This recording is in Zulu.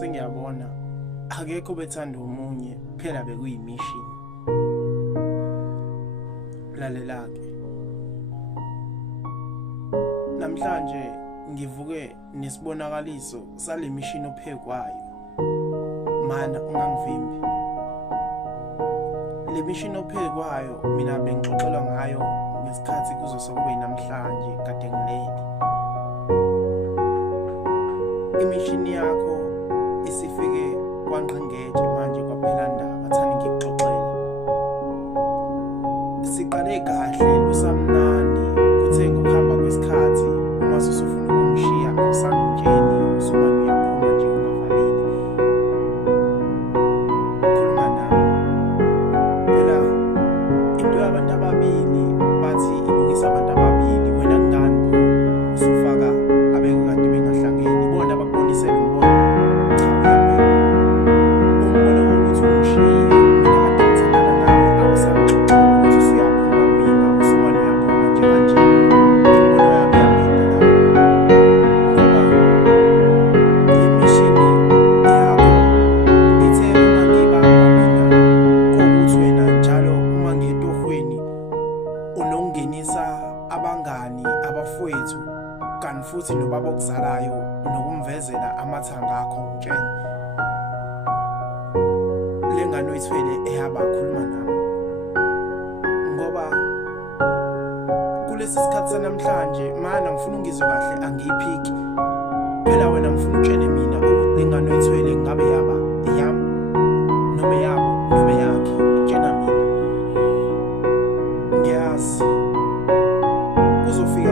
sengiyabona akekho bethanda umunye phela bekuyimission. Lalela-ke, namhlanje ngivuke nesibonakaliso sale mission ophekwayo. Mana ungangivimbi, le mission ophekwayo mina bengixoxelwa ngayo ngesikhathi kuzosokube namhlanje kade ngilele. Imishini yakho isifike kwangqingetshe manje kwaphela ndaba thani ngikuxoxele. Siqale kahle lusamnandi kuthe ngokuhamba kwesikhathi uma usufuna ukungishiya awusangitsheni usumane uyaphuma nje ungavalile. Khuluma nami. Phela into yabantu ababili bathi ilungisa abantu ababili, wena ngani pho usufaka abeke kade bengahlangeni bona bakubonisela umbono. Cha, uyabheka umbono wokuthi ungishiye mina kade ngithandana nawe awusangixoxela ukuthi usuyaphuma kumina usumane uyaphuma nje kanje. Imbono yami iyabheda lapho ngoba le mishini yakho ngithe uma ngibamba mina kokuthi wena njalo uma ngiyetohweni unokungenisa abangani abafowethu kanti futhi nobaba okuzalayo nokumvezela amathanga akho ngitshene. Le ngane oyithwele ehamba khuluma nami ngoba kulesi sikhathi sanamhlanje mana ngifuna ungizwe kahle angiyiphiki. Phela wena ngifuna utshele mina ukuthi le ngane oyithwele ngabe yaba yami noma yabo noma yakhe. Utshena mina, ngiyazi kuzofika